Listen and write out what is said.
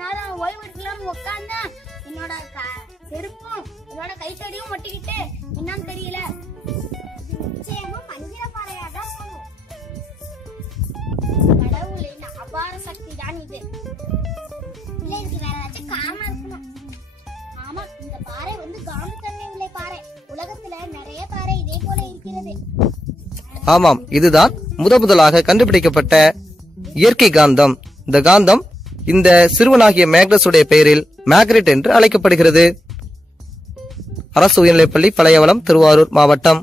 ஓய்வு எடுக்கலாம்னு உட்கார்ந்தா என்னோட செருப்பும் என்னோட கைத்தடியும் ஒட்டிக்கிட்டு என்னன்னு தெரியல. நிச்சயமும் மஞ்சள பாறையா தான் இருக்கணும் கடவுளின் அபார சக்தி தான் இது. இல்ல இதுக்கு வேற ஏதாச்சும் காரணம் இருக்கணும் ஆமா இந்த பாறை வந்து காந்தத்தன்மை உள்ள பாறை. உலகத்துல நிறைய பாறை இதே போல இருக்கிறது. ஆமாம் இதுதான் முத முதலாக கண்டுபிடிக்கப்பட்ட இயற்கை காந்தம். இந்த காந்தம் இந்த சிறுவனாகிய மேக்னஸுடைய பெயரில் மேக்ரெட் என்று அழைக்கப்படுகிறது. அரசு உயர்நிலைப்பள்ளி பழையவளம் திருவாரூர் மாவட்டம்.